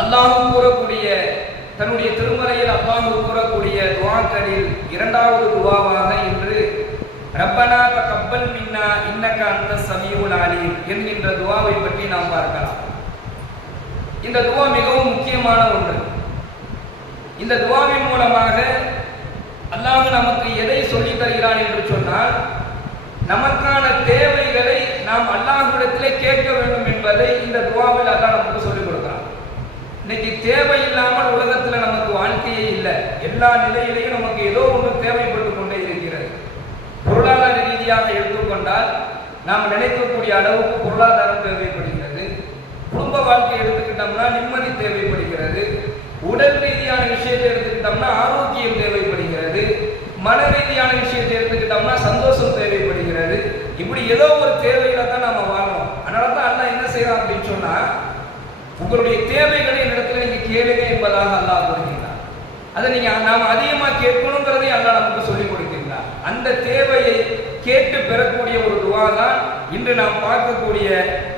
அல்லாஹ் கூறக்கூடிய தன்னுடைய திருமறையில் அல்லாஹ் கூறக்கூடிய துவாக்களில் இரண்டாவது துவாவாக இன்று ரப்பனா கப்பல் மின்னா இன்னக்க அந்த சமீவுல் அலீம் என்கின்ற துவாவை பற்றி நாம் பார்க்கலாம். இந்த துவா மிகவும் முக்கியமான ஒன்று. இந்த துவாவின் மூலமாக அல்லாஹ் நமக்கு எதை சொல்லித் தருகிறான் என்று சொன்னால் நமக்கான தேவைகளை நாம் அல்லாஹ்விடத்திலே கேட்க வேண்டும் என்பதை இந்த துவாவில் அல்லாஹ் நமக்கு சொல்லி இன்னைக்கு தேவை இல்லாமல் நமக்கு வாழ்க்கையே இல்லை. எல்லா நிலையிலையும் நமக்கு ஏதோ ஒன்று தேவைப்பட்டு கொண்டே இருக்கிறது. பொருளாதார ரீதியாக எடுத்துக்கொண்டால் நாம் நினைக்கக்கூடிய அளவுக்கு பொருளாதாரம் தேவைப்படுகிறது. குடும்ப வாழ்க்கை எடுத்துக்கிட்டோம்னா நிம்மதி தேவைப்படுகிறது. உடல் ரீதியான விஷயத்தை எடுத்துக்கிட்டோம்னா ஆரோக்கியம் தேவைப்படுகிறது. மன ரீதியான விஷயத்தை எடுத்துக்கிட்டோம்னா சந்தோஷம் தேவைப்படுகிறது. இப்படி ஏதோ ஒரு தேவையில தான் நம்ம வாழணும் அதனால தான் அண்ணா என்ன செய்யலாம் அப்படின்னு சொன்னா உங்களுடைய தேவைகளை இடத்துல நீங்க கேளுங்க என்பதாக அல்லாஹ் கூறுகிறார் அதை நீங்க நாம் அதிகமா கேட்கணுங்கிறதை அல்லாஹ் நமக்கு சொல்லிக் கொடுக்கின்றார் அந்த தேவையை கேட்டு பெறக்கூடிய ஒரு துவா தான் இன்று நாம் பார்க்கக்கூடிய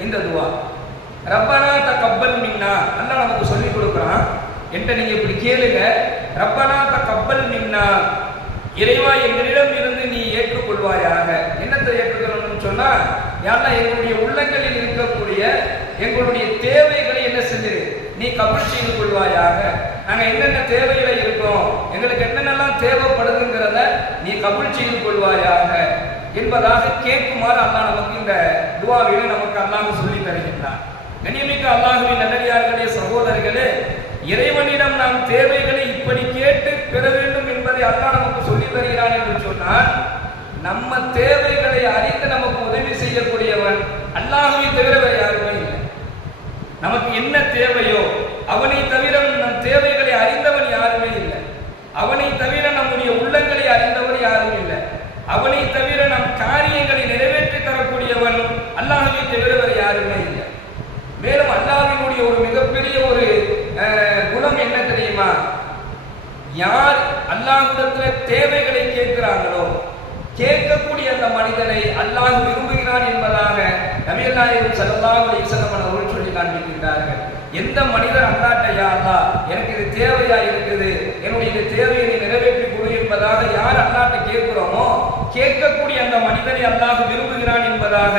இந்த துவா. ரப்பனா தக்கப்பல் மின்னா அல்லாஹ் நமக்கு சொல்லிக் கொடுக்குறான். என்கிட்ட நீங்க இப்படி கேளுங்க. ரப்பனா தக்கப்பல் மின்னா இறைவா எங்களிடம் இருந்து நீ ஏற்றுக்கொள்வாயாக. என்னத்தை ஏற்றுக்கொள்ளணும்னு சொன்னா யாரா எங்களுடைய உள்ளங்களில் இருக்கக்கூடிய எங்களுடைய தேவைகளை என்ன செஞ்சிரு நீ கபல் செய்து கொள்வாயாக. நாங்க என்னென்ன தேவையில இருக்கோம் எங்களுக்கு என்னென்னலாம் தேவைப்படுதுங்கிறத நீ கபல் செய்து கொள்வாயாக என்பதாக கேட்குமாறு அல்லாஹ் நமக்கு இந்த துவாவில நமக்கு அல்லாஹ் சொல்லி தருகின்றார் கண்ணியமிக்க அல்லாஹுவின் நல்லடியார்களே சகோதரர்களே இறைவனிடம் நாம் தேவைகளை இப்படி கேட்டு பெற வேண்டும் என்பதை அல்லாஹ் நமக்கு சொல்லி தருகிறான் என்று சொன்னால் நம்ம தேவைகளை அறிந்து நமக்கு உதவி செய்யக்கூடியவன் அல்லாஹுவை தவிர யாருமே நமக்கு என்ன தேவையோ அவனை தவிர நம் தேவைகளை அறிந்தவன் யாருமே இல்லை. அவனை தவிர நம்முடைய உள்ளங்களை அறிந்தவர் யாரும் இல்லை. அவனை தவிர நம் காரியங்களை நிறைவேற்றி தரக்கூடியவன் அல்லாஹை தவிரவர் யாருமே இல்லை. மேலும் அல்லாஹினுடைய ஒரு மிகப்பெரிய ஒரு அஹ், குணம் என்ன தெரியுமா? யார் அல்லாஹிடத்தில் தேவைகளை கேட்கிறாங்களோ கேட்கக்கூடிய அந்த மனிதனை அல்லாஹ் விரும்புகிறான் என்பதால் நபிகள் நாயகம் ஸல்லல்லாஹு அலைஹி வஸல்லம் அவர்கள் சொல்லி காண்பிக்கின்றார்கள் எந்த மனிதர் அல்லாட்டையா அல்லாஹ் எனக்கு இது தேவையா இருக்குது? என்னுடைய இந்த தேவையை நீ நிறைவேற்றி கொடு என்பதாக யார் அல்லாட்ட கேட்கிறோமோ கேட்கக்கூடிய அந்த மனிதனை அல்லாஹ் விரும்புகிறான் என்பதாக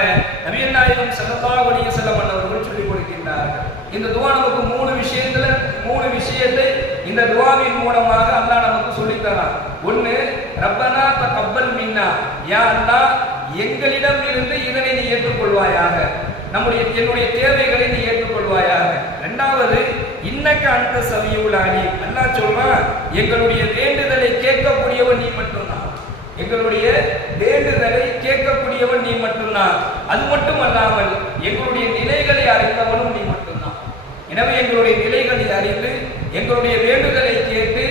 நபிகள் நாயகம் ஸல்லல்லாஹு அலைஹி வஸல்லம் அவர்கள் சொல்லிக் கொடுக்கின்றார்கள். இந்த துவா நமக்கு மூணு விஷயத்துல மூணு விஷயத்தை இந்த துவாவின் மூலமாக அல்லாஹ் நமக்கு சொல்லித்தரான் ஒண்ணு ரப்பனா தகப்பல் மின்னா யா அல்லாஹ் எங்களிடம் இருந்து இதனை நீ ஏற்றுக்கொள்வாயாக. நம்முடைய என்னுடைய தேவைகளை நீ ஏற்றுக்கொள்வாயாக. இரண்டாவது இன்னக்க அந்த சவியுள் அணி. அல்லாஹ் சொல்றான் எங்களுடைய வேண்டுதலை கேட்கக்கூடியவன் நீ மட்டும்தான். எங்களுடைய வேண்டுதலை கேட்கக்கூடியவன் நீ மட்டும்தான். அது மட்டும் அல்லாமல் எங்களுடைய நிலைகளை அறிந்தவனும் நீ மட்டும்தான். எனவே எங்களுடைய நிலைகளை அறிந்து எங்களுடைய வேண்டுதலை கேட்டு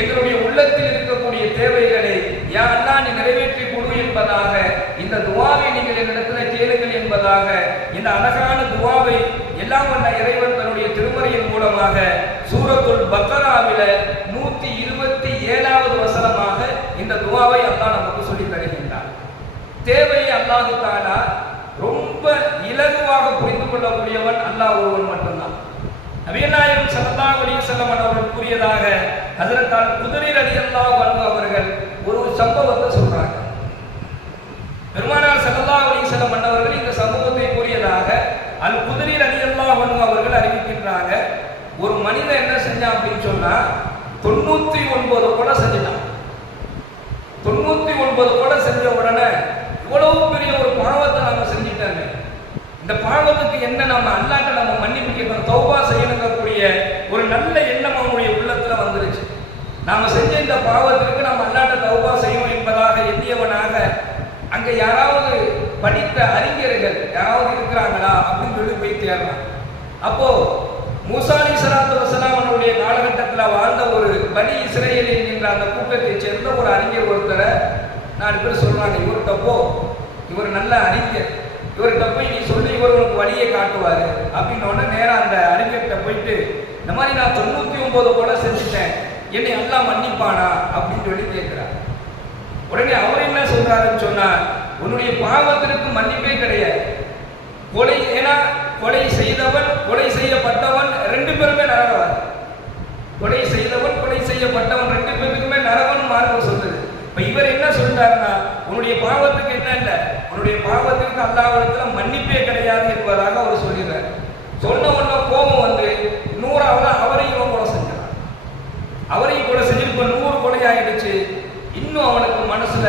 எங்களுடைய உள்ளத்தில் இருக்கக்கூடிய தேவைகளை யா அல்லாஹ் நீ நிறைவேற்றி கொடு என்பதாக இந்த துவாவை நீங்கள் என்னிடத்துல கேளுங்கள் என்பதாக இந்த அழகான துவாவை எல்லாம் வந்த இறைவன் தன்னுடைய திருமறையின் மூலமாக சூரத்துள் பக்கராவில நூத்தி இருபத்தி ஏழாவது வசனமாக இந்த துவாவை அல்லாஹ் நமக்கு சொல்லி தருகின்றார் தேவையை அல்லாஹு தாலா ரொம்ப இலகுவாக புரிந்து கொள்ளக்கூடியவன் அல்லாஹ் ஒருவன் மட்டும்தான். நபியநாயகம் ஸல்லல்லாஹு அலைஹி வஸல்லம் அவர்கள் கூறியதாக ஹஜரத் குதிரை ரலியல்லாஹு அல்லாஹ் அவர்கள் ஒரு சம்பவத்தை சொல்றாங்க பெருமானார் ஸல்லல்லாஹு அலைஹி வஸல்லம் அவர்கள் இந்த சம்பவத்தை கூறியதாக அல் குதிரை ரலியல்லாஹு அன்ஹு அவர்கள் அறிவிக்கின்றாங்க ஒரு மனிதன் என்ன செஞ்சான் அப்படின்னு சொன்னா தொண்ணூத்தி ஒன்பது கொலை செஞ்சிட்டான். தொண்ணூத்தி ஒன்பது கொலை செஞ்ச உடனே இவ்வளவு பெரிய ஒரு பாவத்தை நாம செஞ்சிட்டாங்க இந்த பாவத்துக்கு என்ன நம்ம அல்லாட்ட நம்ம மன்னிப்பு கேட்கணும் தௌபா செய்யணுங்கக்கூடிய ஒரு நல்ல எண்ணம் அவனுடைய உள்ளத்துல வந்துருச்சு. நாம செஞ்ச இந்த பாவத்திற்கு நம்ம அல்லாட்ட தௌபா செய்யணும் என்பதாக எண்ணியவனாக அங்க யாராவது படித்த அறிஞர்கள் யாராவது இருக்கிறாங்களா அப்படின்னு சொல்லி போய் தேடுறான். அப்போ மூசா அலி சலாத்து வசலாம் அவனுடைய காலகட்டத்தில் வாழ்ந்த ஒரு பனி இஸ்ரேல் என்கின்ற அந்த கூட்டத்தை சேர்ந்த ஒரு அறிஞர் ஒருத்தரை நான் இப்படி சொல்றாங்க இவர்கிட்ட போ இவர் நல்ல அறிஞர். இவர்கிட்ட போய் நீ சொல்லி இவர் உனக்கு வழியை காட்டுவார். அப்படின்னு உடனே அந்த அறிஞர்கிட்ட போயிட்டு இந்த மாதிரி நான் தொண்ணூற்றி ஒன்பது கொலை செஞ்சுட்டேன். என்னை எல்லாம் மன்னிப்பானா? அப்படின்னு சொல்லி கேட்குறார் உடனே அவர் என்ன சொல்கிறாருன்னு சொன்னா உன்னுடைய பாவத்திற்கு மன்னிப்பே கிடையாது. கொலை ஏன்னா கொலை செய்தவன் கொலை செய்யப்பட்டவன் ரெண்டு பேருமே நரகவாதி. கொலை செய்தவன் கொலை செய்யப்பட்டவன் ரெண்டு பேருக்குமே நரகன் மார்க்கம் சொல்லுது. இப்ப இவர் என்ன சொல்றாருன்னா உன்னுடைய பாவத்துக்கு என்ன இல்லை? உன்னுடைய பாவத்திற்கு அல்லாவிடத்துல மன்னிப்பே கிடையாது என்பதாக அவர் சொல்லிடுறார். சொன்ன உடனே கோபம் வந்து நூறாவது அவரையும் கூட கொலை செஞ்சான். அவரையும் கொலை செஞ்சு இப்போ நூறு கொலை ஆகிடுச்சு இன்னும் அவனுக்கு மனசுல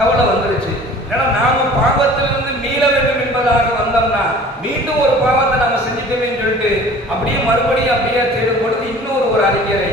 கவலை வந்துருச்சு. ஏன்னா நாம பாவத்திலிருந்து மீள வேண்டும் என்பதாக வந்தோம்னா மீண்டும் ஒரு பாவத்தை நம்ம செஞ்சுக்கவே சொல்லிட்டு அப்படியே மறுபடியும் அப்படியே தேடும் பொழுது இன்னொரு ஒரு அறிஞரை